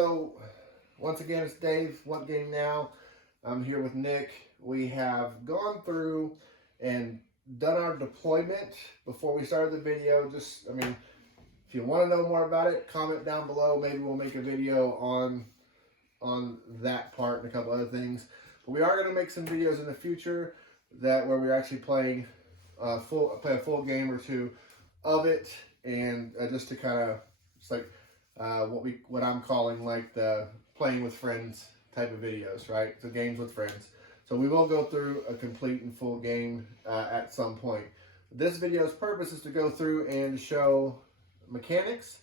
so once again, it's Dave, What Game Now. I'm here with Nick. We have gone through and done our deployment before we started the video. If you want to know more about it, comment down below. Maybe we'll make a video on that part and a couple other things. But we are going to make some videos in the future where we're actually playing a full game or two of it, and just to kind of, it's like what I'm calling like the playing with friends type of videos, right? So games with friends. So we will go through a complete and full game at some point. This video's purpose is to go through and show mechanics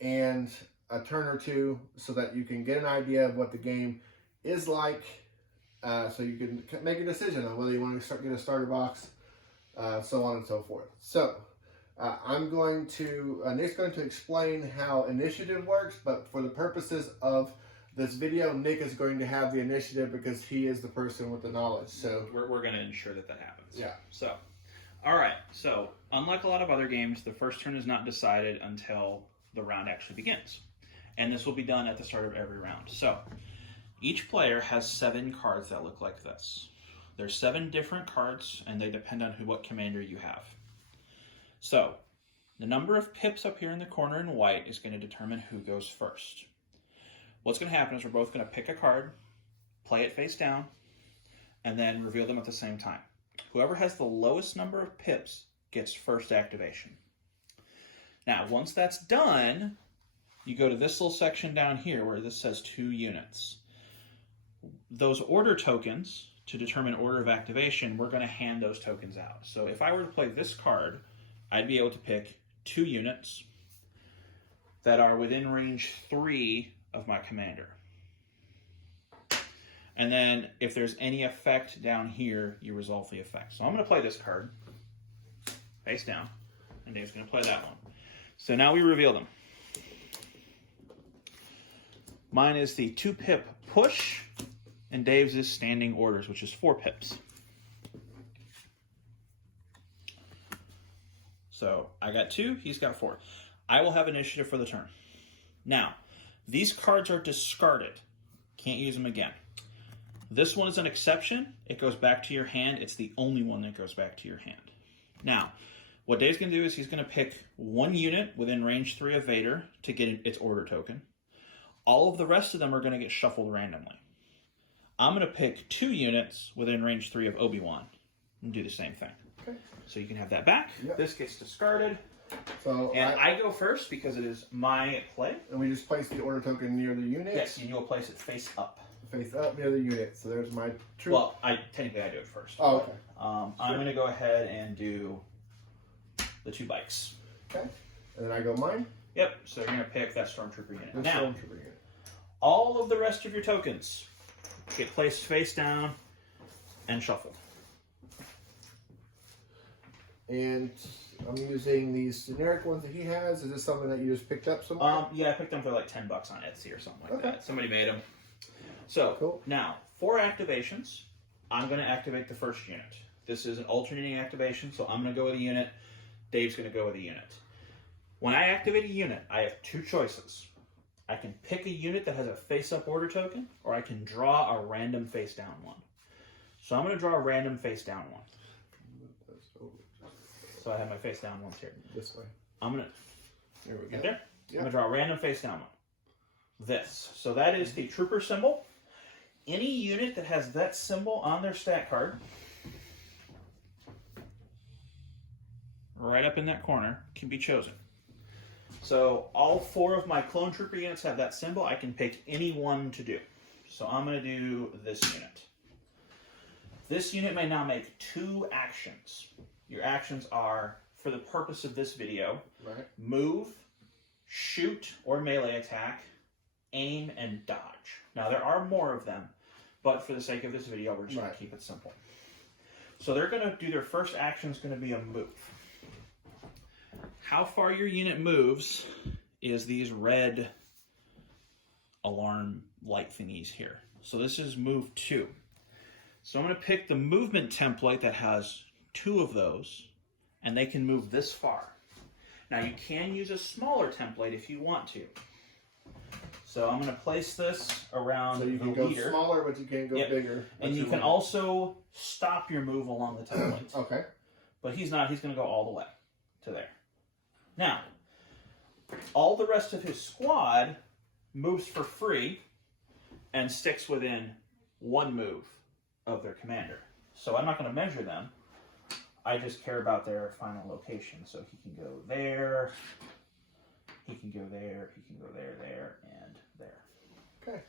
and a turn or two so that you can get an idea of what the game is like, so you can make a decision on whether you want to get a starter box, so on and so forth. So Nick's going to explain how initiative works, but for the purposes of this video, Nick is going to have the initiative because he is the person with the knowledge. So we're going to ensure that happens. Yeah. So, all right. So, unlike a lot of other games, the first turn is not decided until the round actually begins. And this will be done at the start of every round. So, each player has 7 cards that look like this. There's 7 different cards, and they depend on what commander you have. So, the number of pips up here in the corner in white is going to determine who goes first. What's going to happen is we're both going to pick a card, play it face down, and then reveal them at the same time. Whoever has the lowest number of pips gets first activation. Now, once that's done, you go to this little section down here where this says 2 units. Those order tokens, to determine order of activation, we're going to hand those tokens out. So if I were to play this card, I'd be able to pick 2 units that are within range 3 of my commander. And then if there's any effect down here, you resolve the effect. So I'm going to play this card face down, and Dave's going to play that one. So now we reveal them. Mine is the 2-pip push, and Dave's is standing orders, which is 4 pips. So I got 2, he's got 4. I will have initiative for the turn. Now, these cards are discarded. Can't use them again. This one is an exception. It goes back to your hand. It's the only one that goes back to your hand. Now, what Dave's going to do is he's going to pick 1 unit within range 3 of Vader to get its order token. All of the rest of them are going to get shuffled randomly. I'm going to pick 2 units within range 3 of Obi-Wan and do the same thing. Okay. So you can have that back. Yep. This gets discarded. So I go first because it is my play. And we just place the order token near the unit? Yes, and you'll place it face up. Face up near the unit. So there's my troop. Well, technically I do it first. Oh, okay. I'm going to go ahead and do the 2 bikes. Okay. And then I go mine? Yep, so you're going to pick that Stormtrooper unit. The Now, Stormtrooper unit. all of the rest of your tokens get placed face down and shuffled. And I'm using these generic ones that he has. Is this something that you just picked up somewhere? Yeah, I picked them for like $10 on Etsy or something like Okay. that. Somebody made them. So, Cool. Now, for activations, I'm going to activate the first unit. This is an alternating activation, so I'm going to go with a unit. Dave's going to go with a unit. When I activate a unit, I have 2 choices. I can pick a unit that has a face-up order token, or I can draw a random face-down one. So I'm going to draw a random face-down one. So I have my face-down ones here. This way. I'm going to... Here we go. There. Yeah. I'm going to draw a random face-down one. This. So that is the trooper symbol. Any unit that has that symbol on their stat card, right up in that corner, can be chosen. So all 4 of my clone trooper units have that symbol. I can pick any one to do. So I'm going to do this unit. This unit may now make 2 actions. Your actions are, for the purpose of this video, Right. move, shoot or melee attack, aim, and dodge. Now there are more of them, but for the sake of this video, we're just going to keep it simple. So they're going to do their first action is going to be a move. How far your unit moves is these red alarm light thingies here. So this is move 2. So I'm going to pick the movement template that has 2 of those, and they can move this far. Now you can use a smaller template if you want to. So I'm going to place this around So you the can go leader. smaller, but you can't go Yep. bigger. And you can also stop your move along the template. Okay. But he's not. He's going to go all the way to there. Now, all the rest of his squad moves for free and sticks within one move of their commander. So I'm not going to measure them. I just care about their final location. So he can go there, he can go there, he can go there, there, and there. Okay.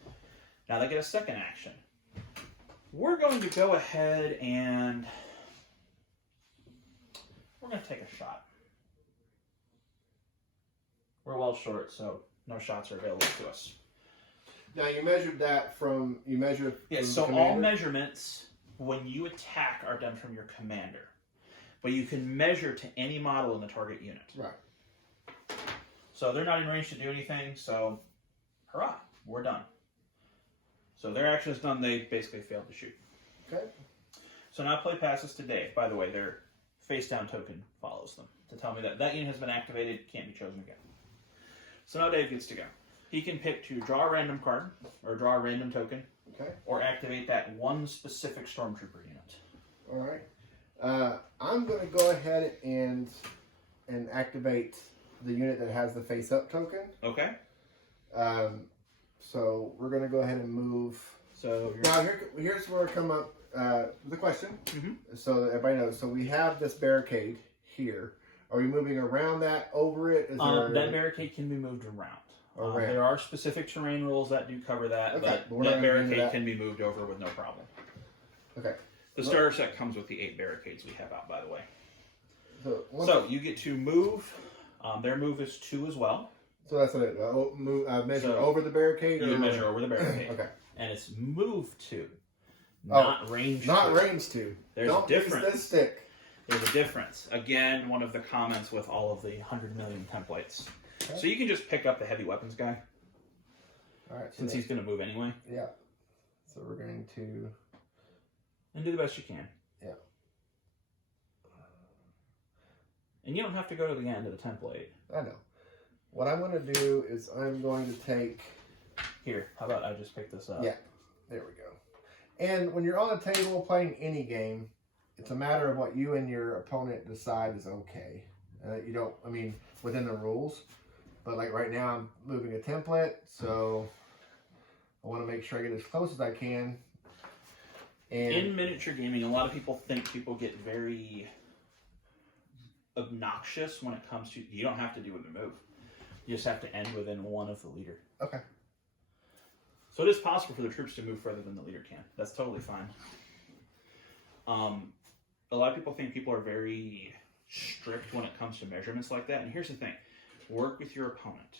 Now they get a second action. We're going to go ahead and we're going to take a shot. We're well short, so no shots are available to us. Now you measured that from Yes, from so the all commander? measurements when you attack are done from your commander. But you can measure to any model in the target unit. Right. So they're not in range to do anything, so hurrah, we're done. So their action is done, they basically failed to shoot. Okay. So now play passes to Dave. By the way, their face down token follows them to tell me that that unit has been activated, can't be chosen again. So now Dave gets to go. He can pick to draw a random card, or draw a random token, Okay. or activate that one specific Stormtrooper unit. All right. I'm going to go ahead and activate the unit that has the face up token. Okay. So we're going to go ahead and move. So Now here's where I come up with a question. Mhm. So that everybody knows. So we have this barricade here. Are we moving around that, over it? Is there... that barricade can be moved around. Around. There are specific terrain rules that do cover that, Okay, but but we're not that gonna get into barricade that. can be moved over with no problem. Okay. The starter set comes with the 8 barricades we have out, by the way. So, You get to move. Their move is 2 as well. so that's what it. Measure So over the barricade. You or measure over the barricade. Okay. And it's move 2, Oh, not range 2. Not range 2. There's Don't a use difference. this stick. There's a difference. Again, one of the comments with all of the 100 million templates. Okay. So you can just pick up the heavy weapons guy, All right. So since he's going to move anyway, yeah. So we're going to. and do the best you can. Yeah. And you don't have to go to the end of the template. I know. What I'm going to do is I'm going to take. Here, how about I just pick this up? Yeah. There we go. And when you're on a table playing any game, it's a matter of what you and your opponent decide is okay. You don't, I mean, within the rules. But like right now, I'm moving a template, so I want to make sure I get as close as I can. And In miniature gaming, a lot of people think people get very obnoxious when it comes to, you don't have to do a move. You just have to end within one of the leader. okay, So it is possible for the troops to move further than the leader can. That's totally fine. A lot of people think people are very strict when it comes to measurements like that. And here's the thing. Work with your opponent.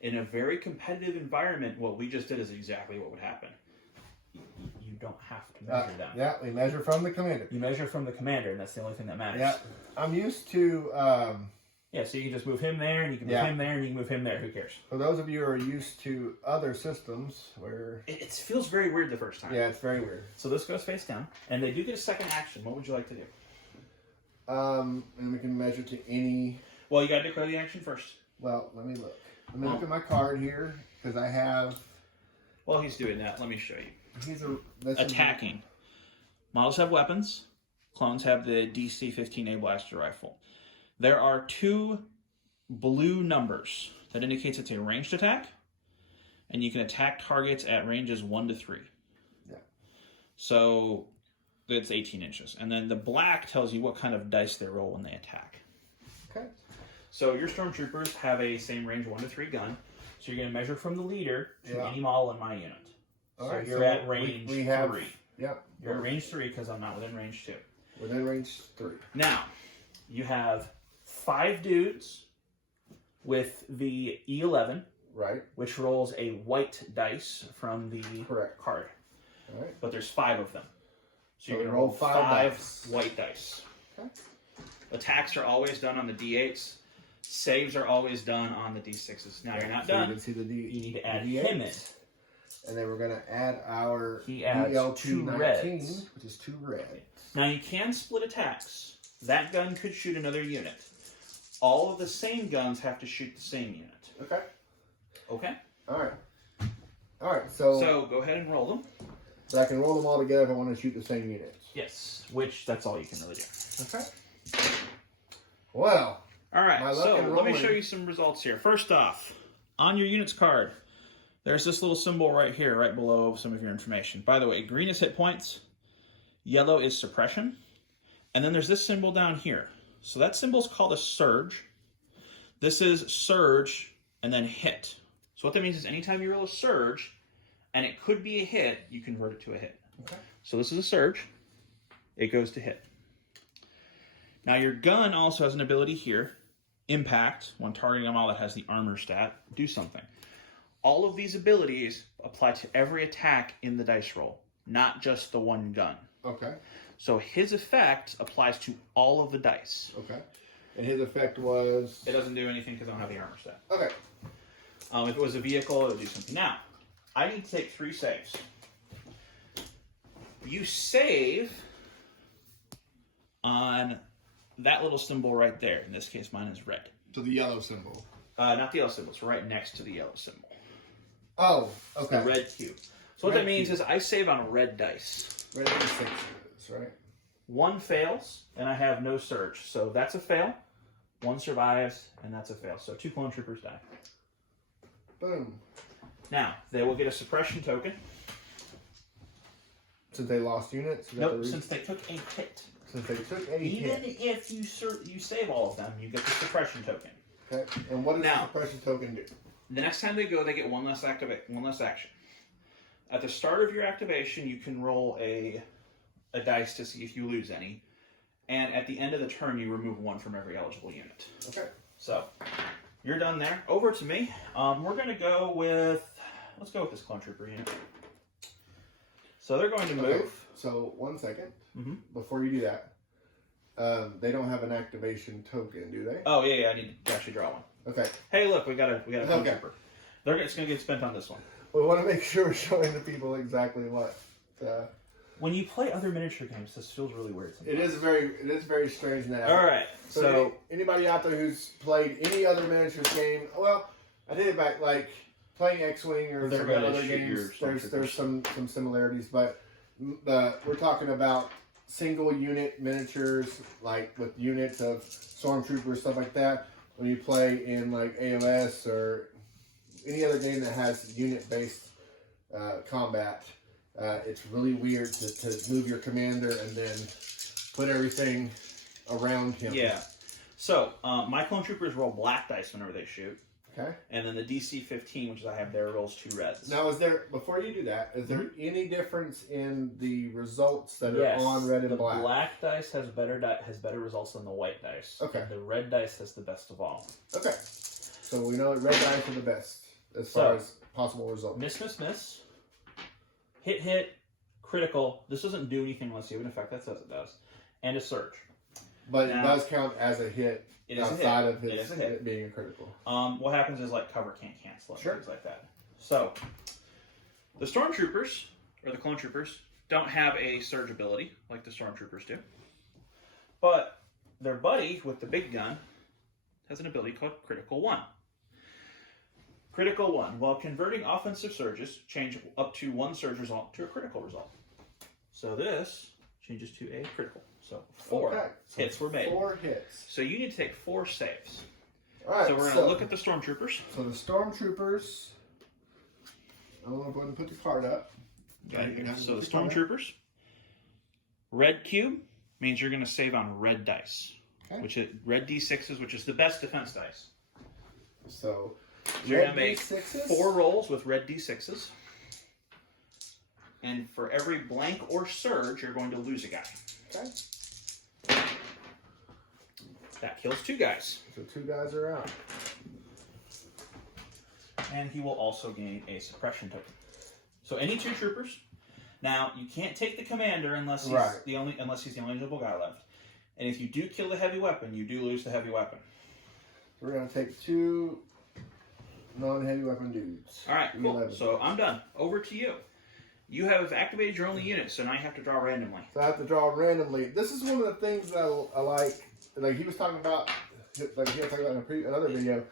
In a very competitive environment, what we just did is exactly what would happen. You don't have to measure them. yeah, we measure from the commander. You measure from the commander, and that's the only thing that matters. Yeah, I'm used to. Yeah, so you can just move him there, and you can move Yeah. him there, and you can move him there. Who cares? For those of you who are used to other systems, where It feels very weird the first time. yeah, it's very weird. So this goes face down, and they do get a second action. What would you like to do? And we can measure to any. Well, you got to declare the action first. Well, let me look. Let me look at my card here because I have. While he's doing that, let me show you. This is- Attacking. Models have weapons. Clones have the DC-15A blaster rifle. There are 2 blue numbers. That indicates it's a ranged attack. And you can attack targets at ranges 1 to 3. Yeah. So it's 18 inches. And then the black tells you what kind of dice they roll when they attack. Okay. So your stormtroopers have a same range 1 to 3 gun. So you're going to measure from the leader to Yeah. any model in my unit. All So right, you're so at range we have, 3. Yep. You're at range 3 because I'm not within range 2. Within range 3. Now, you have 5 dudes with the E11, Right. which rolls a white dice from the Correct. card. All right. But there's 5 of them. So you're we going to roll roll five 5 dice. white dice. Okay. Attacks are always done on the D8s. Saves are always done on the D6s. Now you're not So you done. can see the D. You need to add D8. him in. And then we're going to add our He adds two DLT-19, reds. which is 2 red. Now you can split attacks. That gun could shoot another unit. All of the same guns have to shoot the same unit. Okay. Okay? All right. All right, so So go ahead and roll them. I can roll them all together if I want to shoot the same units. Yes, which that's all you can really do. Okay. Well, All right, My luck so in let me rolling. show you some results here. First off, on your units card, there's this little symbol right here, right below some of your information. By the way, green is hit points, yellow is suppression, and then there's this symbol down here. So that symbol is called a surge. This is surge and then hit. So what that means is anytime you roll a surge, and it could be a hit, you convert it to a hit. Okay. So this is a surge. It goes to hit. Now your gun also has an ability here. Impact, when targeting a model that has the armor stat, do something. All of these abilities apply to every attack in the dice roll, not just the one gun. okay. So his effect applies to all of the dice. Okay. And his effect was. It doesn't do anything because I don't have the armor stat. Okay. If it was a vehicle, it would do something. Now, I need to take 3 saves. You save on that little symbol right there. In this case, mine is red. So the yellow symbol. Not the yellow symbol. It's right next to the yellow symbol. Oh, okay. The red cube. So what Red that means cube. is I save on red dice. Red D6s, right? 1 fails, and I have no surge. So that's a fail. 1 survives, and that's a fail. So 2 clone troopers die. Boom. Now, they will get a suppression token. Since they lost units? Is that the Nope, reason? since they took a hit. Since they took a Even hit. if you save all of them, you get the suppression token. Okay. And what does Now- the suppression token do? The next time they go, they get one less action. At the start of your activation, you can roll a dice to see if you lose any. And at the end of the turn, you remove 1 from every eligible unit. Okay. So, you're done there. Over to me. We're going to go with... Let's go with this clone trooper unit. So they're going to move. Okay. So 1 second. Mhm. Before you do that, they don't have an activation token, do they? Oh, yeah, I need to actually draw one. Okay. Hey, look, we got a clone Okay. trooper. It's going to get spent on this one. We want to make sure we're showing the people exactly what. When you play other miniature games, this feels really weird sometimes. It is very strange now. All right, so anybody out there who's played any other miniatures game, well, I take it back, like playing X-Wing or They're some gonna other shoot your games, stormtroopers. there's some similarities, but we're talking about single unit miniatures, like with units of stormtroopers, stuff like that. When you play in like AOS or any other game that has unit-based combat, it's really weird to move your commander and then put everything around him. yeah. So my clone troopers roll black dice whenever they shoot, Okay. and then the DC 15, which is I have there, rolls 2 reds. Now, before you do that, is there any difference in the results that Yes, are on red and the black? dice has better results than the white dice. Okay. The red dice has the best of all. Okay. So we know that red dice are the best as far as possible results. Miss. Hit, critical. This doesn't do anything unless you have an effect that says it does. And a surge. But Now- it does count as a hit It is a hit. outside of It is a hit. it being a critical. What happens is like cover can't cancel it, Sure. things like that. So the stormtroopers or the clone troopers don't have a surge ability like the stormtroopers do, but their buddy with the big gun has an ability called Critical 1. Critical 1. While converting offensive surges, change up to 1 surge result to a critical result. So this changes to a critical. So 4 Okay. So hits were made. 4 hits. So you need to take 4 saves. All right. So we're going to look at the stormtroopers. So the stormtroopers. I'm going to go ahead and put the card up. So the stormtroopers. Red cube means you're going to save on red dice, Okay. which is red d6s, which is the best defense dice. So You're red going to make D6s? 4 rolls with red d6s. And for every blank or surge, you're going to lose a guy. Okay. That kills 2 guys. So 2 guys are out. And he will also gain a suppression token. So any 2 troopers. Now you can't take the commander unless he's Right. the only eligible guy left. And if you do kill the heavy weapon, you do lose the heavy weapon. We're going to take 2 non-heavy weapon dudes. All right, cool. 11. So I'm done. Over to you. You have activated your only unit, so now you have to draw randomly. So I have to draw randomly. This is one of the things that I like. Like he was talking about, like he was talking about in another video.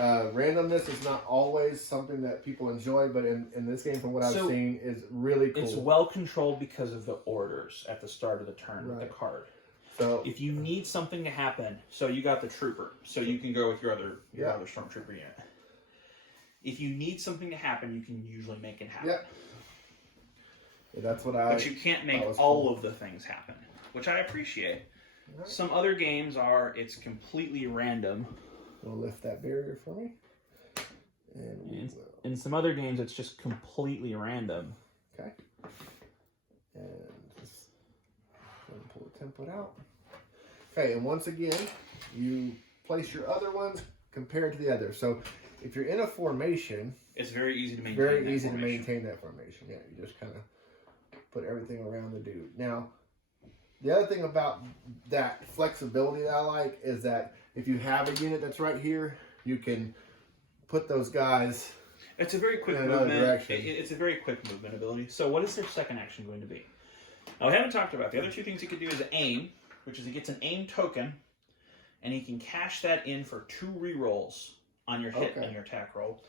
Randomness is not always something that people enjoy, but in this game, from what I've seen, is really cool. It's well controlled because of the orders at the start of the turn with the Right. card. So If you need something to happen, so you got the trooper, so you can go with your other stormtrooper unit. If you need something to happen, you can usually make it happen. yeah, that's what I. But you can't make was all cool. of the things happen, which I appreciate. Right. Some other games it's completely random. We'll lift that barrier for me. And we will. In some other games, it's just completely random. Okay. And just go and pull the template out. Okay, and once again, you place your other ones compared to the others. So if you're in a formation, It's very easy to maintain. very easy to maintain that formation. Yeah, you just kind of put everything around the dude. Now, the other thing about that flexibility that I like is that if you have a unit that's right here, you can put those guys. It's a very quick in another movement. direction. It's a very quick movement ability. So what is their second action going to be? Now, we haven't talked about the other two things he could do is aim, which is he gets an aim token, and he can cash that in for 2 rerolls on your hit and your attack roll.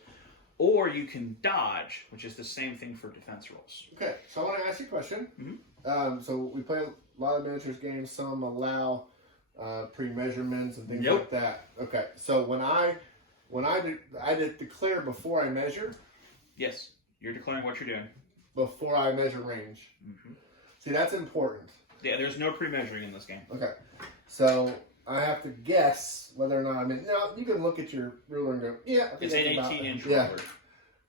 Or you can dodge, which is the same thing for defense rolls. Okay, so I want to ask you a question. Mm-hmm. So we play a lot of miniatures games. Some allow pre-measurements and things Nope. like that. Okay, so when I declare before I measure, Yes, you're declaring what you're doing. before I measure range. Mm-hmm. See, that's important. Yeah, there's no pre-measuring in this game. Okay, so I have to guess whether or not you can look at your ruler and go, yeah, I think It's that's an about- 18-inch Yeah, ruler.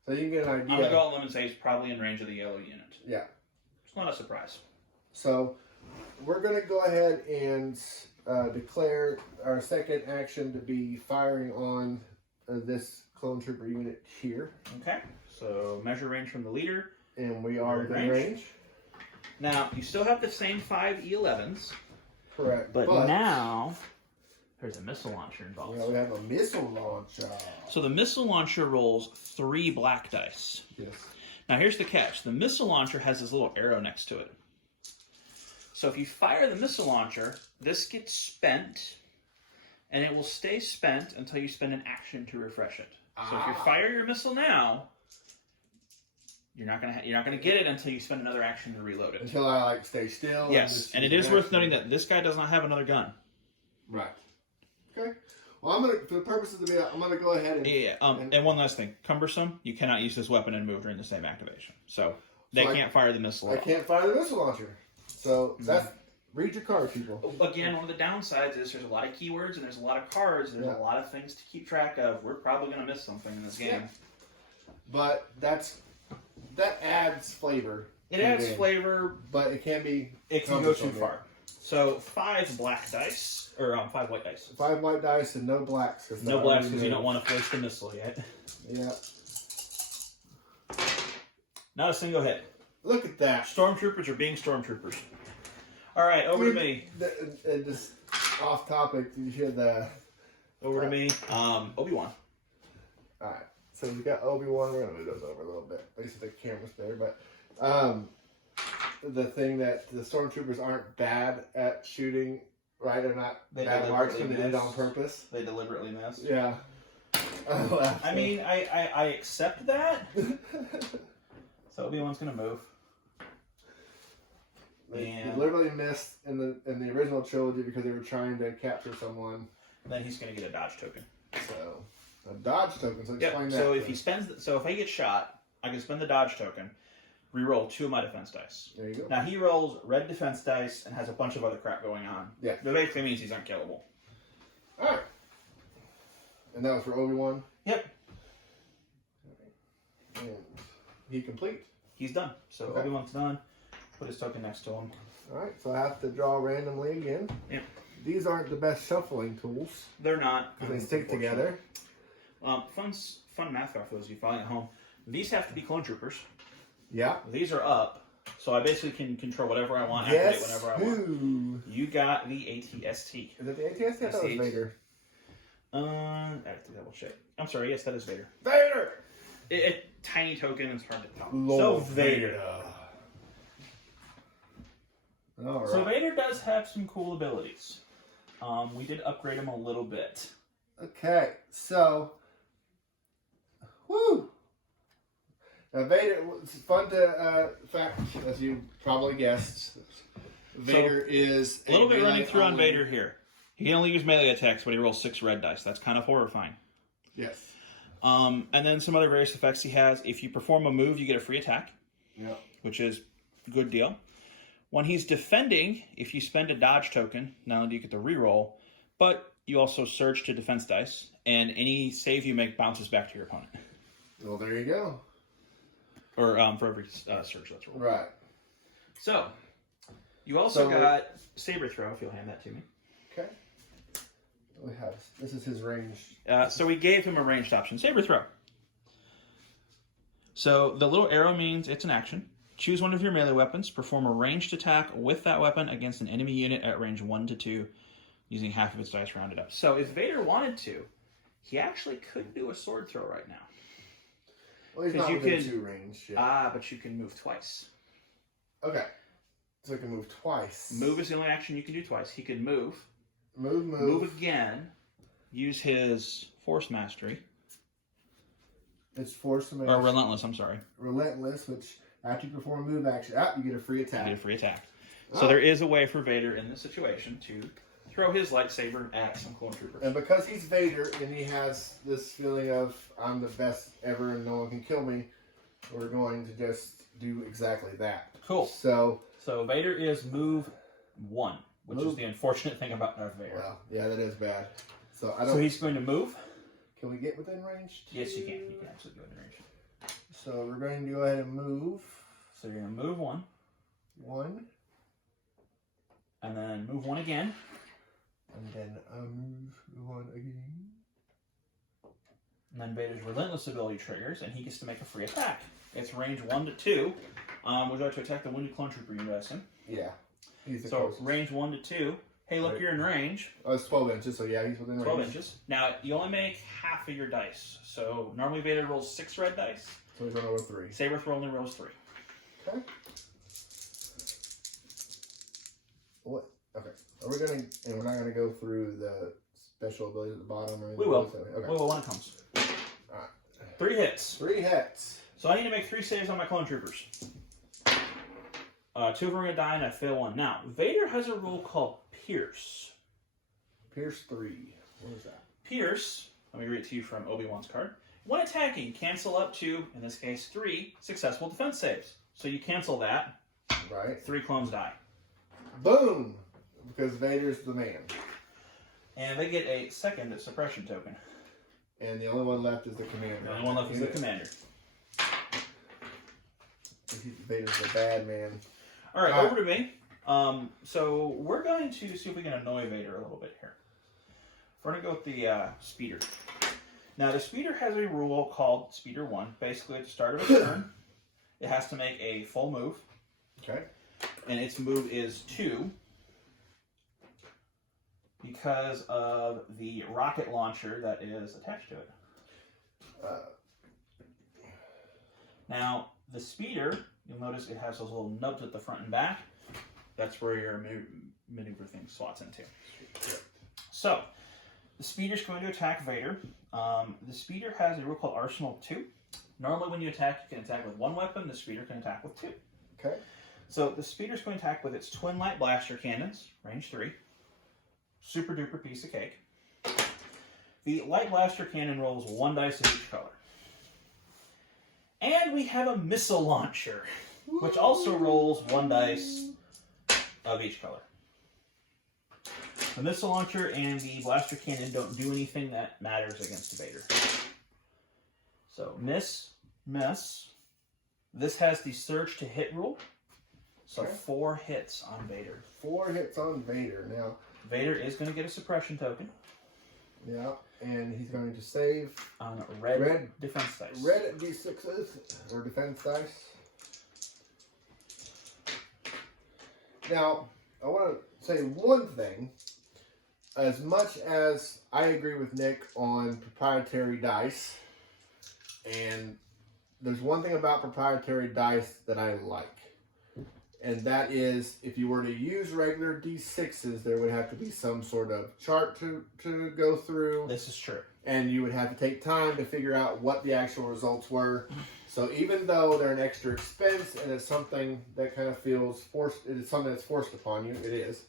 so you can get an I'm going idea. to go out on a limb and say it's probably in range of the yellow unit. Yeah. It's not a surprise. So we're going to go ahead and declare our second action to be firing on this clone trooper unit here. Okay, so measure range from the leader. And we are Within in range. Now, you still have the same 5 E11s, Correct. but now there's a missile launcher involved. we have a missile launcher. So the missile launcher rolls 3 black dice. Yes. Now here's the catch. The missile launcher has this little arrow next to it. So if you fire the missile launcher, this gets spent, and it will stay spent until you spend an action to refresh it. So if you fire your missile now, you're not gonna get it until you spend another action to reload it. Until I stay still. Yes, and it is worth noting that this guy does not have another gun. Right. Okay. Well, for the purposes of the video, I'm gonna go ahead and And one last thing, cumbersome. You cannot use this weapon and move during the same activation. So they can't fire the missile. I can't fire the missile launcher. So that's read your card, people. Again, one of the downsides is there's a lot of keywords and there's a lot of cards. There's a lot of things to keep track of. We're probably going to miss something in this game. Yeah. But that adds flavor. It adds flavor, but it can be. It can go too far. So 5 black dice, or 5 white dice. 5 white dice and no blacks. No blacks because you don't want to waste the missile yet. Yeah. Not a single hit. Look at that. Stormtroopers are being stormtroopers. All right, over to me. And just off topic, you hear the. Over to me. Obi-Wan. Alright, so we got Obi-Wan. We're going to move those over a little bit. At least the camera's there. But the thing that the stormtroopers aren't bad at shooting, right? They're not bad marksmen. They did it on purpose. They deliberately missed. Yeah. I mean, I accept that. So Obi-Wan's going to move. They literally missed in the original trilogy because they were trying to capture someone. Then he's going to get a dodge token. So a dodge token. So explain that. So if he if I get shot, I can spend the dodge token, reroll 2 of my defense dice. There you go. Now he rolls red defense dice and has a bunch of other crap going on. Yeah. That basically means he's unkillable. All right. And that was for Obi-Wan. Yep. And he complete. He's done. So Okay. Obi-Wan's done. Put his token next to him. All right. So I have to draw randomly again. Yep. These aren't the best shuffling tools They're not. because they stick together. Fun math for those of you following at home. These have to be clone troopers. Yeah. These are up. So I basically can control whatever I want, activate Yes. whenever I want. You got the ATST. Is it the ATST? I thought it was Vader. I have to double check. I'm sorry, yes, that is Vader. Vader! Tiny token, it's hard to tell. Lord So Vader. All right. So Vader does have some cool abilities. We did upgrade him a little bit. Okay, so Woo! Now, Vader, it's fun to fact, as you probably guessed, Vader is A little bit running melee through on only- Vader here. He can only use melee attacks, but he rolls 6 red dice. That's kind of horrifying. Yes. And then some other various effects he has. If you perform a move, you get a free attack, Yep. which is a good deal. When he's defending, if you spend a dodge token, not only do you get the reroll, but you also surge to defense dice, and any save you make bounces back to your opponent. Well, there you go. Or for every surge that's rolled. Right. So, you also So- got Saber Throw, if you'll hand that to me. Okay. We have, this is his range. So we gave him a ranged option. Saber Throw. So the little arrow means it's an action. Choose one of your melee weapons. Perform a ranged attack with that weapon against an enemy unit at range 1 to 2, using half of its dice rounded up. So if Vader wanted to, he actually could do a sword throw right now. Well, he's 'Cause not you within can- 2 range. Yeah. But you can move twice. Okay. So he can move twice. Move is the only action you can do twice. He can move. Move. Again. Use his Force Mastery. It's force to make Or Relentless, I'm sorry. relentless, which after you perform a move action, you get a free You attack. get a free attack. Oh. So there is a way for Vader in this situation to throw his lightsaber at some clone troopers. And because he's Vader and he has this feeling of I'm the best ever and no one can kill me, we're going to just do exactly that. Cool. So, So Vader is move 1, which is Move. the unfortunate thing about Darth Vader. well, yeah, that is bad. So I So don't. he's going to move. Can we get within range? Yes, you can. You can actually go in range. So we're going to go ahead and move So you're going to move 1, 1, and then move 1 again. and then move 1 again. And then Vader's Relentless ability triggers, and he gets to make a free attack. It's range 1 to 2. Would you like to attack the wounded clone trooper unit, I assume? Yeah, he's the So closest. range 1 to 2. Hey, look, Right. you're in range. Oh, it's 12 inches, so yeah, he's within 12 range. inches. Now, you only make half of your dice. So normally Vader rolls 6 red dice. So he's going over 3. Saber Throw only rolls 3. Okay. What? Okay. Are we going to, and we're not going to go through the special abilities at the bottom or anything? We will. Okay. Well, when it comes. Alright. 3 hits. 3 hits. So I need to make 3 saves on my clone troopers. 2 of them are going to die, and I fail 1. Now, Vader has a rule called Pierce. Pierce 3. What is that? Pierce, let me read it to you from Obi-Wan's card. When attacking, cancel up to, in this case, 3 successful defense saves. So you cancel that, Right. 3 clones die. Boom! Because Vader's the man. And they get a second suppression token. And the only one left is the commander. The only one left is the commander. Vader's the bad man. All right, All right. over to me. So we're going to see if we can annoy Vader a little bit here. We're going to go with the Speeder. Now, the Speeder has a rule called Speeder 1. Basically, at the start of a turn, it has to make a full move. Okay. And its move is 2 because of the rocket launcher that is attached to it. Now, the Speeder, you'll notice it has those little nubs at the front and back. That's where your maneuver thing slots into. So, the Speeder's going to attack Vader. The Speeder has a rule called Arsenal 2. Normally when you attack, you can attack with 1 weapon. The Speeder can attack with 2. Okay. So the Speeder's going to attack with its twin light blaster cannons, range 3. Super duper piece of cake. The light blaster cannon rolls 1 dice of each color. And we have a missile launcher, which also rolls 1 dice of each color. The missile launcher and the blaster cannon don't do anything that matters against Vader. So miss. This has the surge to hit rule. So Okay. 4 hits on Vader. 4 hits on Vader. Now, Vader is going to get a suppression token yeah, and he's going to save on red Red. defense dice. red D6s or defense dice. Now, I want to say one thing. As much as I agree with Nick on proprietary dice, and there's one thing about proprietary dice that I like, And that is, if you were to use regular D6s, there would have to be some sort of chart to go through. This is true. And you would have to take time to figure out what the actual results were. So even though they're an extra expense and it's something that kind of feels forced, it is something that's forced upon you, it is.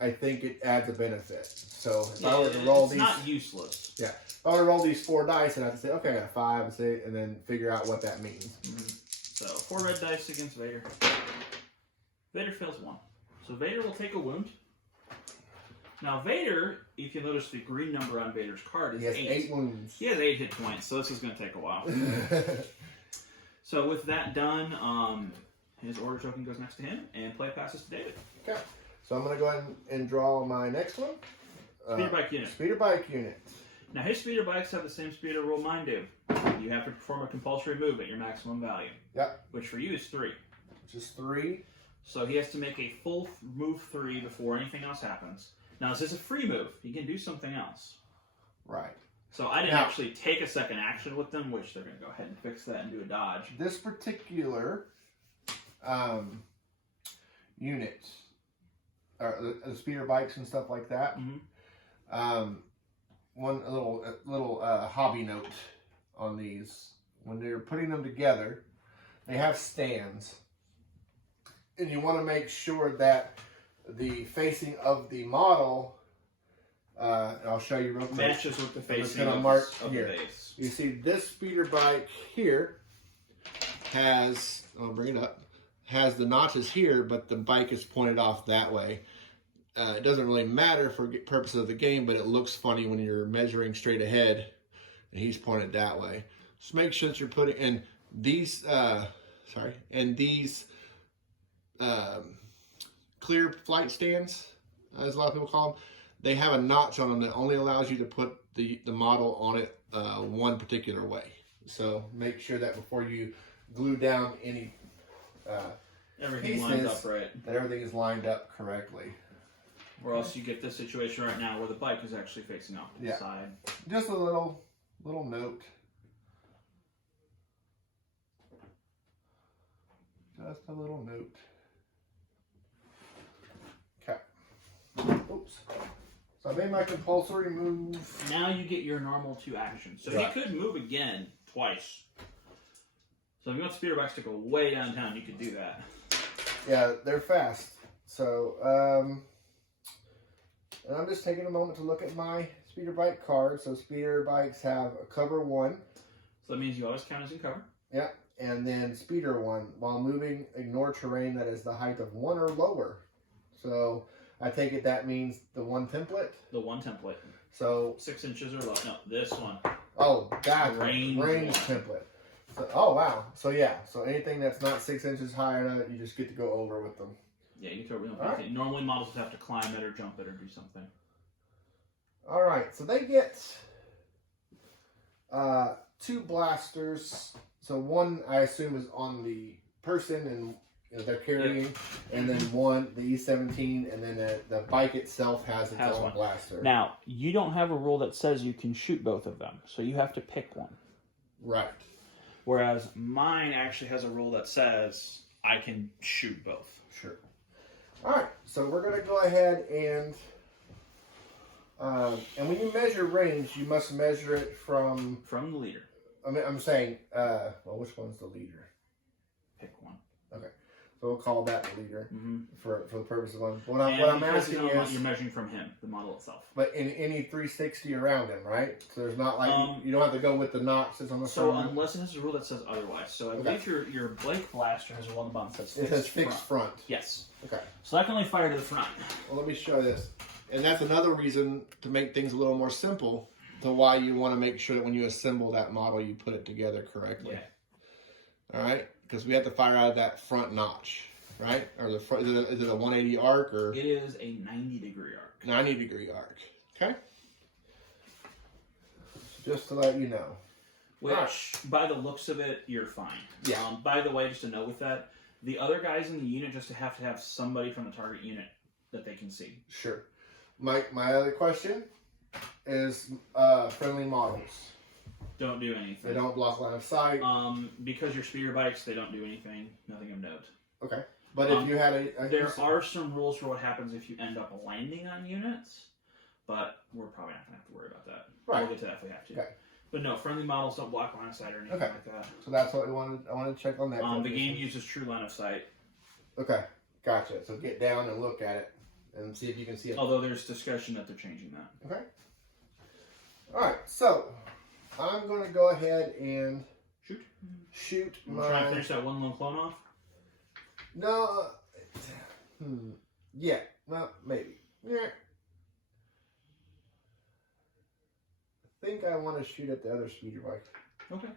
I think it adds a benefit. So if I were to roll these, it's not useless. Yeah, if I were to roll these 4 dice, and I have to say, okay, I got a 5, and say, and then figure out what that means. So 4 red dice against Vader. Vader fails 1, so Vader will take a wound. Now Vader, if you notice the green number on Vader's card is He has 8. 8 wounds. He has 8 hit points, so this is going to take a while. So with that done, his order token goes next to him, and play passes to David. Okay. So I'm going to go ahead and draw my next one. Speeder bike unit. Speeder bike unit. Now his speeder bikes have the same speeder rule mine do. You have to perform a compulsory move at your maximum value. Yep. Which for you is 3. Just 3. So he has to make a full move 3 before anything else happens. Now this is a free move. He can do something else. Right. So I didn't actually take a second action with them, which they're going to go ahead and fix that and do a dodge. This particular unit, or the speeder bikes and stuff like that. One little hobby note on these: when they're putting them together, they have stands, and you want to make sure that the facing of the model. I'll show you real quick. Matches with the facing of the here. base. You see this speeder bike here has, I'll bring it up, has the notches here, but the bike is pointed off that way. It doesn't really matter for purposes of the game, but it looks funny when you're measuring straight ahead and he's pointed that way. Just make sure that you're putting in these, clear flight stands, as a lot of people call them. They have a notch on them that only allows you to put the model on it one particular way. So make sure that before you glue down any Everything pieces, lined up right. that everything is lined up correctly. Or else you get this situation right now where the bike is actually facing off to the side. Just a little note. Just a little note. Okay. Oops. So I made my compulsory move. Now you get your normal 2 actions. So he could move again twice. So if you want speeder bikes to go way downtown, you could do that. Yeah, they're fast. So, and I'm just taking a moment to look at my speeder bike card. So speeder bikes have a cover 1. So that means you always count as in cover. Yeah, and then speeder 1. While moving, ignore terrain that is the height of 1 or lower. So I take it that means the 1 template? The 1 template. So 6 inches or low. No, this one. Oh, that Range template. So, oh wow. So yeah. So anything that's not 6 inches higher than it, you just get to go over with them. Yeah, you can throw it. Normally models have to climb it or jump it or do something. All right. So they get 2 blasters. So 1 I assume is on the person and they're carrying, and then 1 the E17, and then the bike itself has its own blaster. Now you don't have a rule that says you can shoot both of them, so you have to pick one. Right. Whereas mine actually has a rule that says I can shoot both. Sure. All right, so we're going to go ahead and when you measure range, you must measure it from the leader. I'm saying, well, which one's the leader? Pick one. Okay, so we'll call that the leader for the purpose of one. What I'm asking is, you're measuring from him, the model itself. But in any 360 around him, right? So there's not like you don't have to go with the notches on the so front. unless it has a rule that says otherwise. So I believe your Blake blaster has a one button that says it says fixed front. Yes. Okay. So that can only fire to the front. Well, let me show this. And that's another reason to make things a little more simple to why you want to make sure that when you assemble that model, you put it together correctly. Yeah. All right? Because we have to fire out of that front notch, right? Or the front, is it a 180 arc or? It is a 90-degree arc. 90-degree arc. Okay? Just to let you know. Which, by the looks of it, you're fine. Yeah. By the way, just to note with that, the other guys in the unit just have to have somebody from the target unit that they can see. Sure. My other question is friendly models. Don't do anything. They don't block line of sight. Because you're speeder bikes, they don't do anything. Nothing of note. Okay. But if you had a There are some rules for what happens if you end up landing on units, but we're probably not going to have to worry about that. Right. We'll get to that if we have to. Okay. But no, friendly models don't block line of sight or anything Okay. like that. So that's what I wanted to check on that. The game uses true line of sight. Okay, gotcha. So get down and look at it and see if you can see it. Although there's discussion that they're changing that. Okay. All right. So I'm going to go ahead and shoot You want to try and finish that one lone clone off? No. Yeah. Well, maybe. Yeah. I think I want to shoot at the other speeder bike. Okay.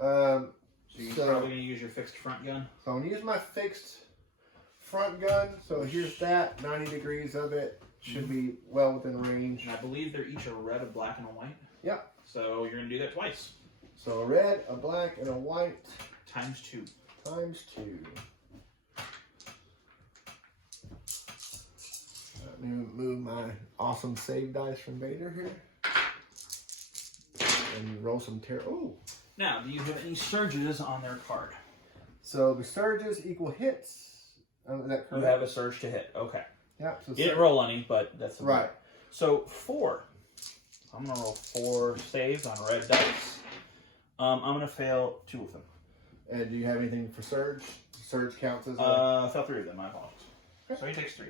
So you're probably going to use your fixed front gun? So I'm going to use my fixed front gun. So here's that. 90 degrees of it. Should be well within range. And I believe they're each a red, a black, and a white. Yep. So you're going to do that twice. So a red, a black, and a white. Times 2. Times 2. Let me move my awesome save dice from Vader here. And roll some terror. Ooh. Now, do you have any surges on their card? So the surges equal hits. Is that correct? You have a surge to hit. Okay. Yeah. So You didn't roll any, but that's right. So 4. I'm going to roll 4 saves on red dice. I'm going to fail 2 of them. And do you have anything for surge? Surge counts as Fell 3 of them. My apologies. Okay. So he takes 3.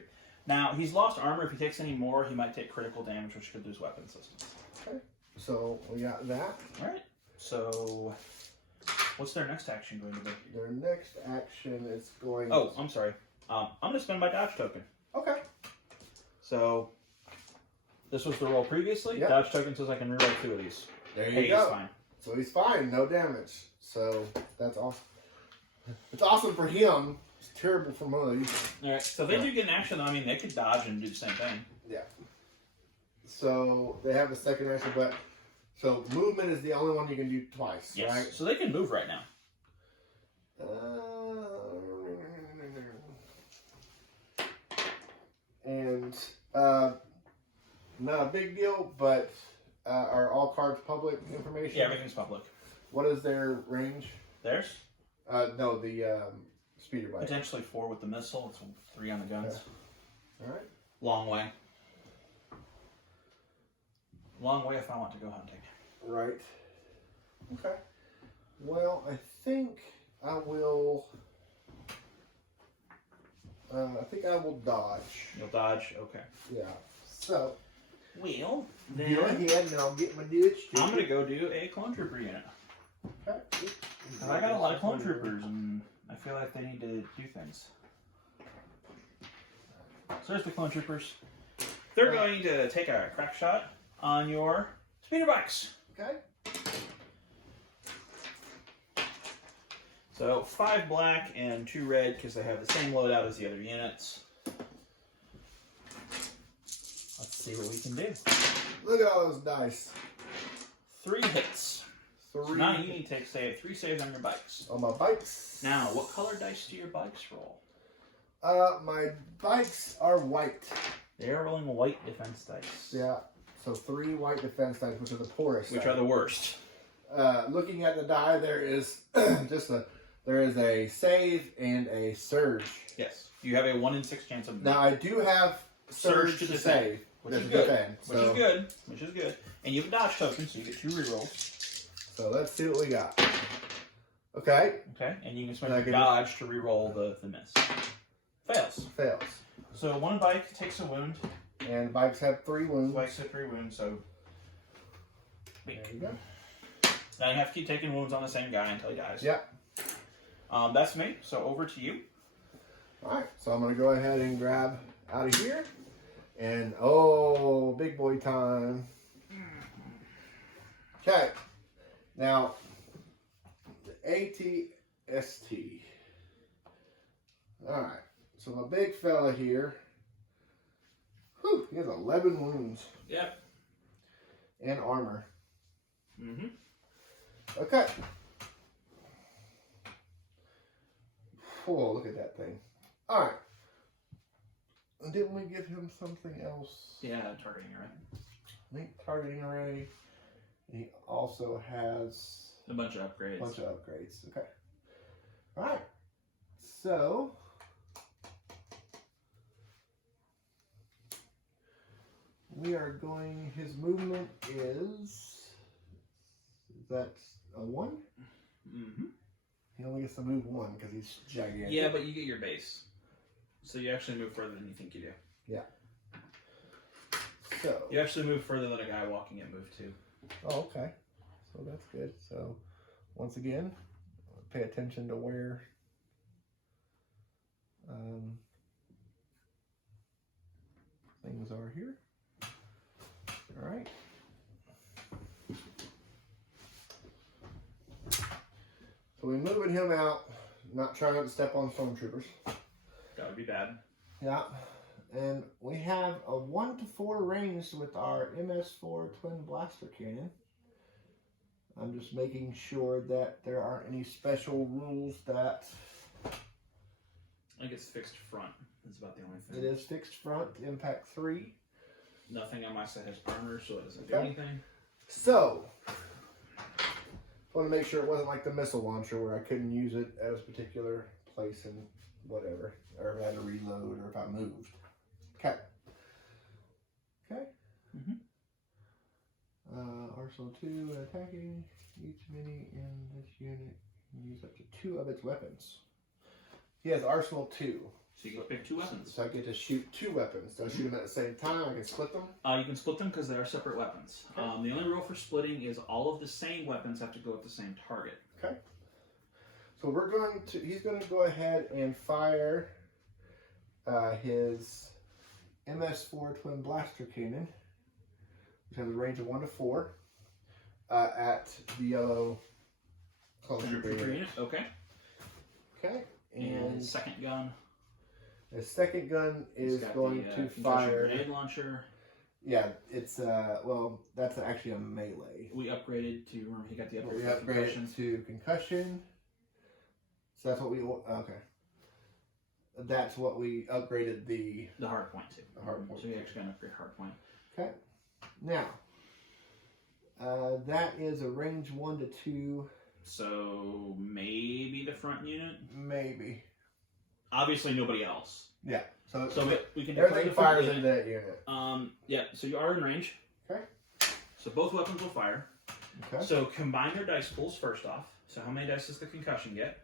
Now, he's lost armor. If he takes any more, he might take critical damage, which could lose weapon systems. Okay. So we got that. All right. So what's their next action going to be? Their next action is going... Oh, I'm sorry. I'm going to spend my dodge token. Okay. So this was the roll previously. Yep. Dodge token says I can reroll 2 of these. There you Hey, go. he's fine. So he's fine. No damage. So that's awesome. It's awesome for him. It's terrible for Muddy. All right. So if they do get an action, though, I mean, they could dodge and do the same thing. Yeah. So they have a second action, but so movement is the only one you can do twice, Yes. right? So they can move right now. And not a big deal, but are all cards public information? Yeah, everything's public. What is their range? Theirs? No, the speeder bike. Potentially 4 with the missile. It's 3 on the guns. Yeah. All right. Long way. Long way if I want to go hunting. Right. Okay. Well, I think I will. I think I will dodge. You'll dodge? Okay. Yeah. So. Well, Then go ahead and I'll get my ditch. I'm going to go do a clone trooper unit. Okay. I got a lot of clone troopers, and I feel like they need to do things. So there's the clone troopers. They're going to take a crack shot on your speeder bikes. Okay. So 5 black and 2 red because they have the same loadout as the other units. Let's see what we can do. Look at all those dice. 3 hits. 3 So now you need to take 3 saves on your bikes. on my bikes. Now, what color dice do your bikes roll? My bikes are white. They are rolling white defense dice. Yeah. So 3 white defense dice, which are the poorest. Which are the worst. Looking at the die, there is there is a save and a surge. Yes. You have a 1 in 6 chance of. Now I do have surge to defend, save, which is to good. defend, so, Which is good. And you have a dodge token, so you get 2 rerolls. So let's see what we got. Okay. Okay. And you can spend And I your can- dodge to reroll the miss. Fails. Fails. So 1 bike takes a wound. And bikes have 3 wounds. Bikes have 3 wounds, so. There you go. Now you have to keep taking wounds on the same guy until he dies. Yep. That's me. So over to you. Alright, so I'm going to go ahead and grab out of here. And, oh, big boy time. Okay. Now, the ATST. Alright, so my big fella here. Whew, he has 11 wounds. Yep. And armor. Mm-hmm. Okay. Oh, look at that thing. Alright. Didn't we give him something else? Yeah, targeting array. I think targeting array. He also has A bunch of upgrades. a bunch of upgrades. Okay. Alright. So, we are going. His movement is that a 1? Mm-hmm. He only gets to move 1 because he's gigantic. Yeah, but you get your base, so you actually move further than you think you do. Yeah. So you actually move further than a guy walking at move 2. Oh, okay. So that's good. So once again, pay attention to where things are here. All right. So we're moving him out, not trying not to step on stormtroopers. That would be bad. Yeah. And we have a 1 to 4 range with our MS4 twin blaster cannon. I'm just making sure that there aren't any special rules that... I think it's fixed front. That's about the only thing. It is fixed front, impact 3. Nothing on my side has armor, so it doesn't do Okay. anything. So, I want to make sure it wasn't like the missile launcher where I couldn't use it at a particular place and whatever. Or if I had to reload or if I moved. Okay. Okay. Mm-hmm. Arsenal 2 when attacking. Each mini in this unit can use up to 2 of its weapons. He has Arsenal 2. So you can pick 2 weapons. So I get to shoot 2 weapons. Do I shoot them at the same time? I can split them? You can split them because they are separate weapons. Okay. The only rule for splitting is all of the same weapons have to go at the same target. Okay. So we're going to, he's going to go ahead and fire his MS4 twin blaster cannon, which has a range of 1 to 4, at the yellow clone trooper unit. Okay. Okay. And second gun. The second gun is got going the, to concussion fire. Grenade launcher. Yeah, it's well, that's actually a melee. We upgraded to, remember he got the upgrade We for concussion. upgraded to concussion. So that's what we okay. That's what we upgraded the hard point to. The hard point. So we actually got an upgrade hard point. Okay. Now, that is a range 1 to 2. So maybe the front unit. Maybe. Obviously nobody else. Yeah. So We can declare everything the front fires unit. into that unit. Yeah. So you are in range. Okay. So both weapons will fire. Okay. So combine your dice pools first off. So how many dice does the concussion get?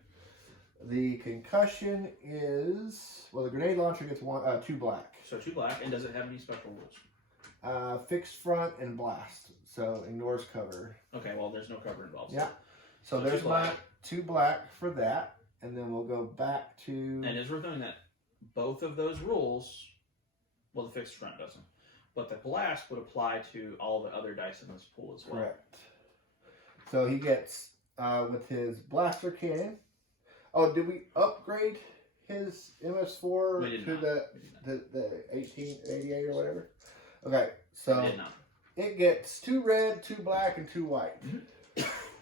The concussion is the grenade launcher gets 2 black. So 2 black. And does it have any special rules? Fixed front and blast. So ignores cover. Okay. Well, there's no cover involved. Yeah. So So there's 2 my black. 2 black for that, and then we'll go back to. And it's worth noting that both of those rules, well, the fixed front doesn't, but the blast would apply to all the other dice in this pool as well. Correct. So he gets with his blaster cannon. Oh, did we upgrade his MS4 We did to not. the 1888 or whatever? Okay, so We did not. it gets 2 red, 2 black, and 2 white.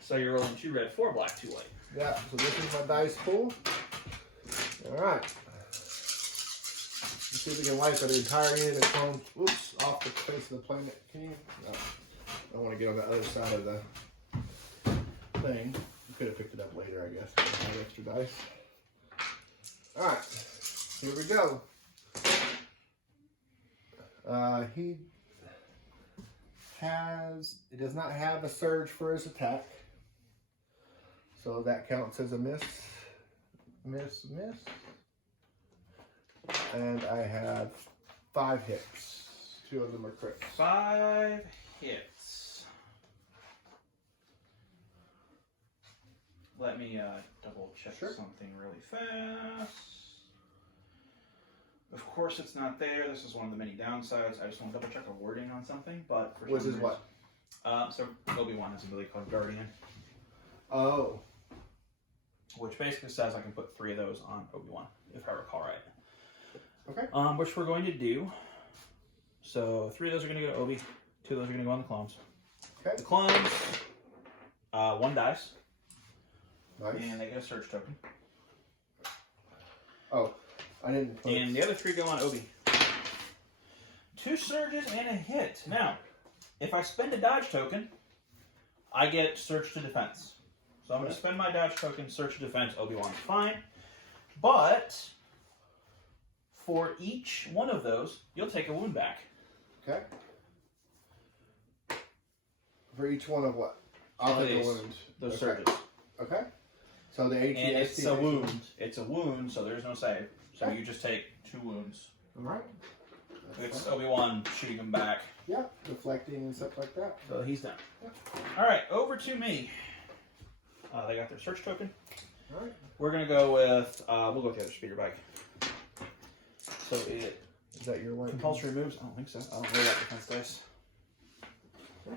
So you're rolling 2 red, 4 black, 2 white. Yeah, so this is my dice pool. Alright. Let's see if we can wipe the entire unit of clones off the face of the planet. Can you? No. I don't want to get on the other side of the thing. You could have picked it up later, I guess. I have extra dice. Alright. Here we go. It does not have a surge for his attack. So that counts as a miss. Miss. And I have 5 hits. 2 of them are crits. 5 hits. Let me double check Sure. something really fast. Of course it's not there. This is one of the many downsides. I just want to double check the wording on something, but for Which some is reason- what? So Obi-Wan has a ability called Guardian, Oh. which basically says I can put 3 of those on Obi-Wan, if I recall right. Okay. Which we're going to do. So 3 of those are going to go to Obi, 2 of those are going to go on the clones. Okay. The clones, 1 dice, Nice. and they get a surge token. Oh, I didn't put. And the other 3 go on Obi. 2 surges and a hit. Now, if I spend a dodge token, I get surge to defense. So I'm going to spend my dodge token, surge to defense, Obi-Wan's fine. But for each one of those, you'll take a wound back. Okay. For each one of what? These. Wounds. Those Okay. surges. Okay. So the ATST. And it's a wound. It's a wound, so there's no save. So Okay. you just take 2 wounds. All right. It's Obi-Wan shooting him back. Yeah, deflecting and stuff like that. So he's done. Yeah. All right, over to me. They got their search token. All right. We're gonna go with. We'll go with the other speeder bike. So it Is that your one? compulsory moves. I don't think so. I don't roll that defense dice.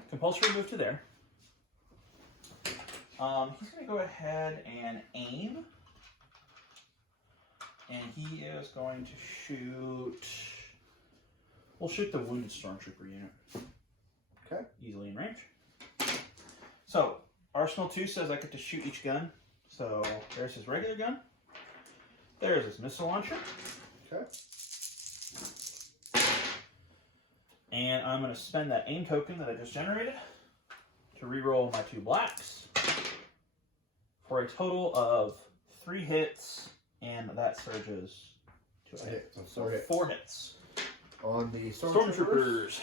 Compulsory move to there. He's gonna go ahead and aim, and he is going to shoot. We'll shoot the wounded stormtrooper unit. Okay. Easily in range. So, Arsenal 2 says I get to shoot each gun. So, there's his regular gun. There's his missile launcher. Okay. And I'm going to spend that aim token that I just generated to reroll my 2 blacks for a total of 3 hits, and that surges to a hit. So 4 hits. On the Stormtroopers.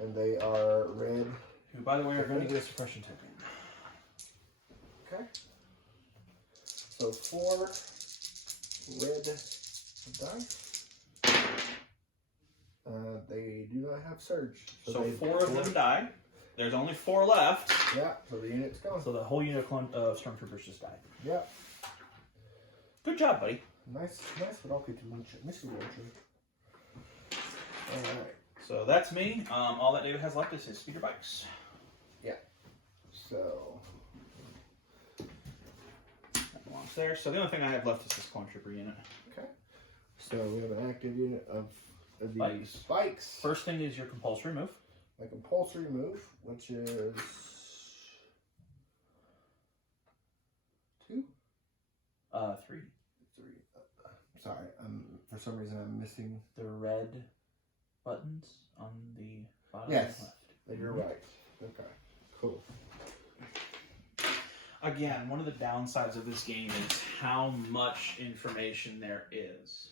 And they are red. Who, by the way, are going to get a suppression token. Okay. So 4 red dice. They do not have surge. So they 4 of them die. There's only 4 left. Yeah, so the unit's gone. So the whole unit of Stormtroopers just died. Yeah. Good job, buddy. Nice rocket launcher. Missile launcher. Alright. So that's me. All that David has left is his speeder bikes. Yeah. So. That belongs there. So the only thing I have left is this clone trooper unit. Okay. So we have an active unit of these bikes. First thing is your compulsory move. My compulsory move, which is 2? 3. 3. Sorry, for some reason I'm missing. The red buttons on the bottom Yes. left. You're right. Okay. Cool. Again, one of the downsides of this game is how much information there is.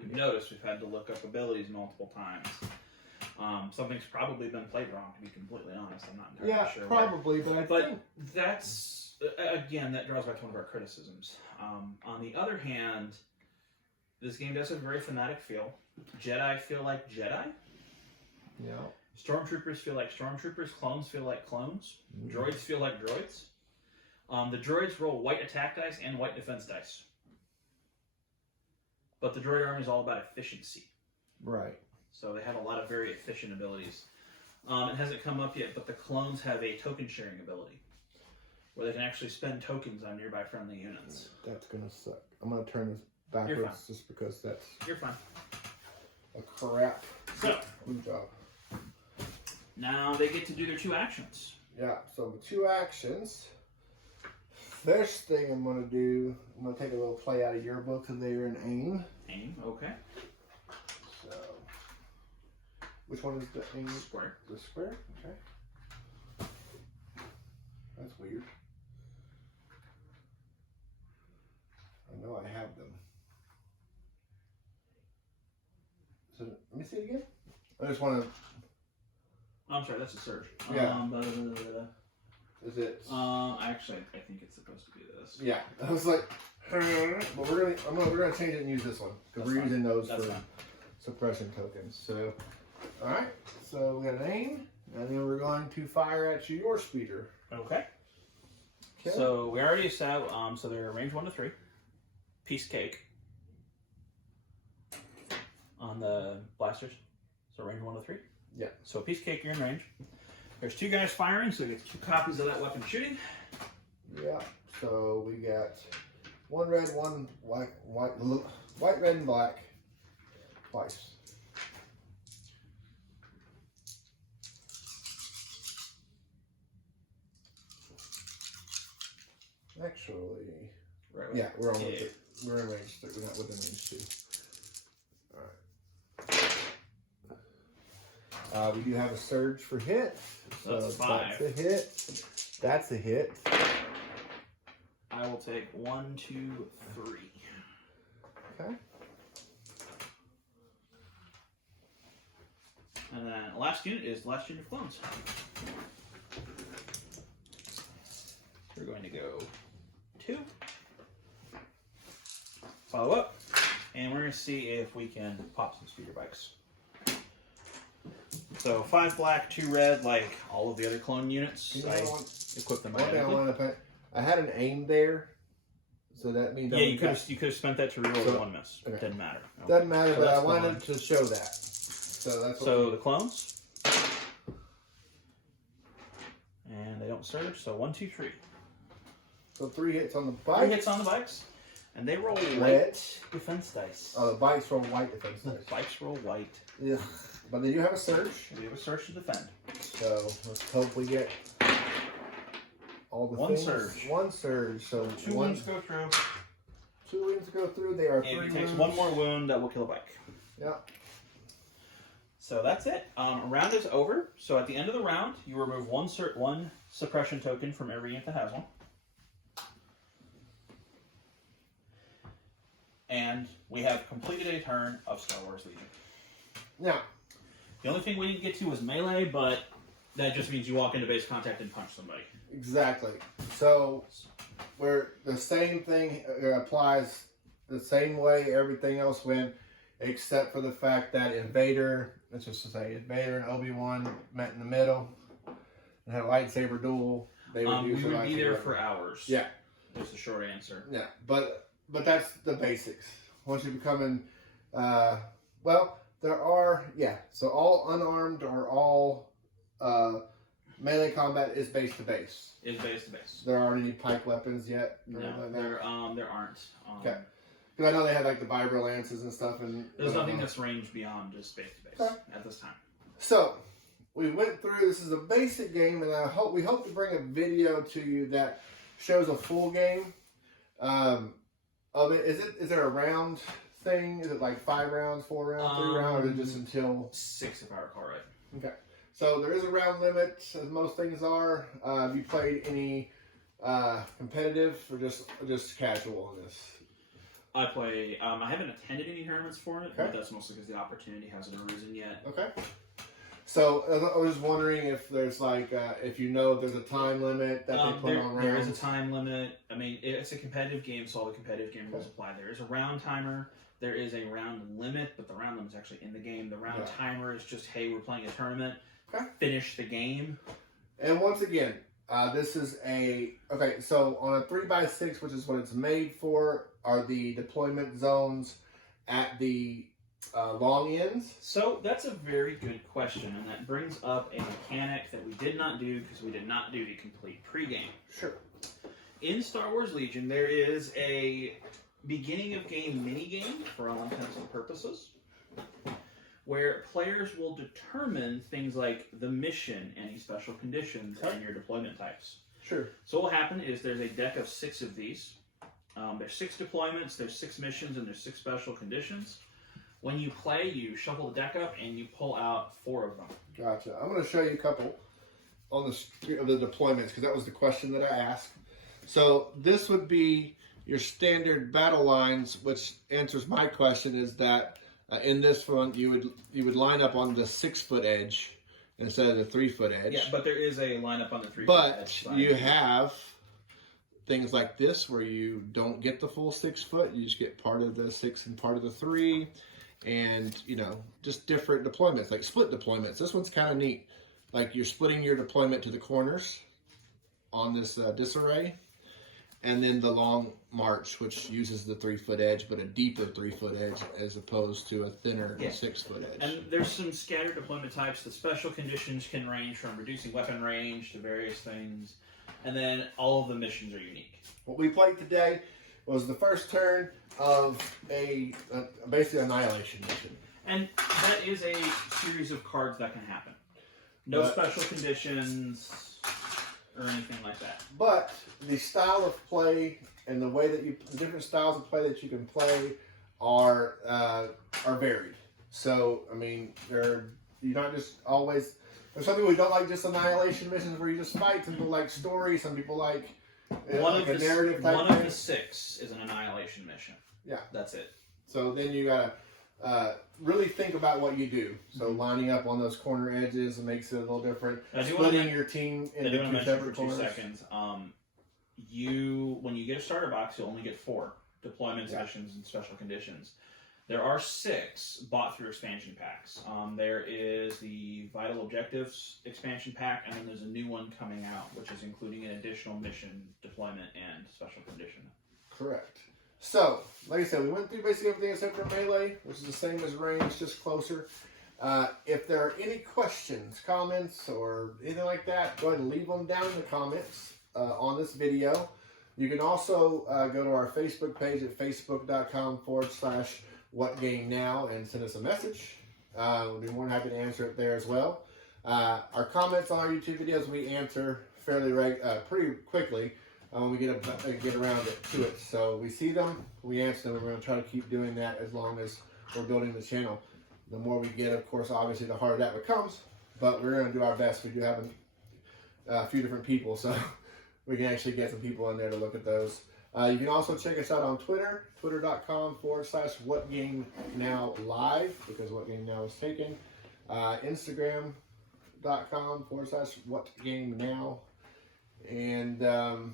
You've noticed we've had to look up abilities multiple times. Something's probably been played wrong, to be completely honest. I'm not entirely sure. Probably, but I think That's, again, that draws back to one of our criticisms. On the other hand, this game does have a very thematic feel. Jedi feel like Jedi. yeah. Stormtroopers feel like stormtroopers. Clones feel like clones. Mm. Droids feel like droids. The droids roll white attack dice and white defense dice. But the droid army is all about efficiency. Right. So they have a lot of very efficient abilities. It hasn't come up yet, but the clones have a token sharing ability, where they can actually spend tokens on nearby friendly units. That's gonna suck. I'm gonna turn this You're fine. backwards just because that's You're fine. a crap. So, Good job. now they get to do their 2 actions. Yeah, so the 2 actions. First thing I'm gonna do, I'm gonna take a little play out of your book there and aim. Aim, okay. So, which one is the aim? Square. The square? Okay. That's weird. I know I have them. So, let me see it again. I just want to. I'm sorry, that's a surge. Yeah. Is it? Actually, I think it's supposed to be this. Yeah. I was like, but we're gonna change it and use this one because we're using those That's for fine. suppression tokens. So, all right. So we got an aim, and then we're going to fire at your speeder. Okay. Okay. So we already established. So they're range 1 to 3. Piece cake. On the blasters. So range 1 to 3. Yeah. So piece cake, you're in range. There's 2 guys firing, so we get 2 copies of that weapon shooting. Yeah. So we got 1 red, 1 white, red, and black. Twice. Actually, Right. yeah, we're on Yeah. we're in range 3. We're not within range 2. All right. We do have a surge for hit. So That's 5. That's a hit. That's a hit. I will take 1, 2, 3. Okay. And then last unit is last unit of clones. We're going to go 2. Follow up. And we're going to see if we can pop some speeder bikes. So 5 black, 2 red, like all of the other clone units. You know, I equip them one thing I identically. wanted to put, I had an aim there, so that means Yeah, you could have spent that to reroll So- 1 miss. okay. Didn't matter. Doesn't matter, So but I that's the wanted one. to show that. So that's what So the clones. And they don't surge, so 1, 2, 3. So 3 hits on the 3 bike. hits on the bikes. And they roll Red. white defense dice. Oh, the bikes roll white defense The dice. bikes roll white. Yeah. But they do have a surge. We have a surge to defend. So let's hope we get all the One things. surge. One surge. So 2 one, wounds go through. 2 wounds go through. They are If 3 he takes wounds. 1 more wound, that will kill a bike. Yeah. So that's it. Round is over. So at the end of the round, you remove one suppression token from every unit that has one. And we have completed a turn of Star Wars Legion. Now, The only thing we didn't get to was melee, but that just means you walk into base contact and punch somebody. exactly. So where the same thing applies the same way everything else went, except for the fact that Invader, let's just say Invader and Obi-Wan met in the middle and had a lightsaber duel. They would We use their would be there lightsaber. for hours. Yeah. That's the short answer. Yeah, but that's the basics. Once you become in, well, there are, so all unarmed or all melee combat is base to base. Is base to base. There aren't any pike weapons yet. or No, anything like that. there aren't. Okay. Because I know they had like the vibro lances and stuff. And There's nothing that's ranged beyond just base to base Okay. at this time. So we went through. This is a basic game, and we hope to bring a video to you that shows a full game of it. Is there a round thing? Is it like 5 rounds, 4 rounds, 3 rounds, or is it just until? 6 if I recall right. Okay. So there is a round limit, as most things are. Have you played any competitive or just casual in this? I play. I haven't attended any tournaments for it, but Okay. that's mostly because the opportunity hasn't arisen yet. Okay. So I was just wondering if there's like if you know if there's a time limit that they put on rounds. There is a time limit. I mean, it's a competitive game, so all the competitive game rules apply. There is a round timer. There is a round limit, but the round limit is actually in the game. The round timer is just, hey, we're playing a tournament. Okay. Finish the game. And once again, this is so on a 3x6, which is what it's made for, are the deployment zones at the long ends. So that's a very good question, and that brings up a mechanic that we did not do because we did not do the complete pregame. Sure. In Star Wars Legion, there is a beginning of game mini game for all intents and purposes, where players will determine things like the mission, any special conditions, and your deployment types. Sure. So what will happen is there's a deck of 6 of these. There's 6 deployments, there's 6 missions, and there's 6 special conditions. When you play, you shuffle the deck up and you pull out 4 of them. Gotcha. I'm going to show you a couple on the of the deployments because that was the question that I asked. So this would be your standard battle lines, which answers my question. Is that in this one you would line up on the 6-foot edge instead of the 3-foot edge. Yeah, but there is a lineup on the 3-foot But edge side. you have things like this where you don't get the full 6 foot. You just get part of the 6 and part of the 3. And, just different deployments, like split deployments. This one's kind of neat. Like you're splitting your deployment to the corners on this disarray. And then the long march, which uses the 3-foot edge, but a deeper 3-foot edge as opposed to a thinner 6-foot edge. And there's some scattered deployment types. The special conditions can range from reducing weapon range to various things. And then all of the missions are unique. What we played today was the first turn of a basically annihilation mission. And that is a series of cards that can happen. No special conditions or anything like that. But the style of play and the way that the different styles of play that you can play are varied. So I mean, you're not just always. There's some people who don't like just annihilation missions where you just fight. Some people like story. Some people like One like of a narrative type one thing. of the 6 is an annihilation mission. Yeah, that's it. So then you gotta really think about what you do. So lining up on those corner edges makes it a little different. I do Splitting wanna your team I do into want to 2 mention for separate 2 corners. seconds. when you get a starter box, you'll only get 4 deployments, missions, and special conditions. There are 6 bought through expansion packs. There is the Vital Objectives expansion pack, and then there's a new one coming out, which is including an additional mission, deployment, and special condition. Correct. So, like I said, we went through basically everything except for Melee, which is the same as Range, just closer. If there are any questions, comments, or anything like that, go ahead and leave them down in the comments on this video. You can also go to our Facebook page at facebook.com/whatgamenow and send us a message. We'll be more than happy to answer it there as well. Our comments on our YouTube videos we answer fairly pretty quickly when we get around to it. So we see them, we answer them. We're going to try to keep doing that as long as we're building the channel. The more we get, of course, obviously the harder that becomes, but we're going to do our best. We do have a few different people, so we can actually get some people in there to look at those. You can also check us out on Twitter, twitter.com/whatgamenowlive, because What Game Now is taken. Instagram.com/whatgamenow. And the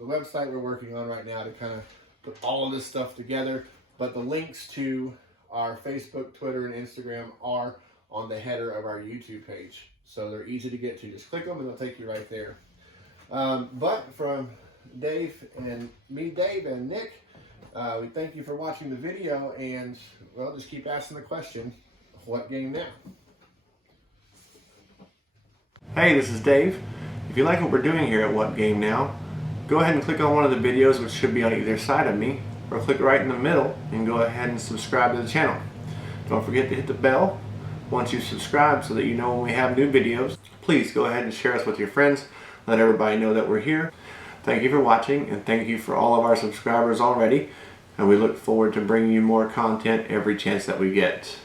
website we're working on right now to kind of put all of this stuff together. But the links to our Facebook, Twitter, and Instagram are on the header of our YouTube page. So they're easy to get to. Just click them and they'll take you right there. But from Dave and Nick, we thank you for watching the video, and well, just keep asking the question, what game now? Hey, this is Dave. If you like what we're doing here at What Game Now, go ahead and click on one of the videos which should be on either side of me, or click right in the middle and go ahead and subscribe to the channel. Don't forget to hit the bell once you subscribe so that you know when we have new videos. Please go ahead and share us with your friends. Let everybody know that we're here. Thank you for watching, and thank you for all of our subscribers already. And we look forward to bringing you more content every chance that we get.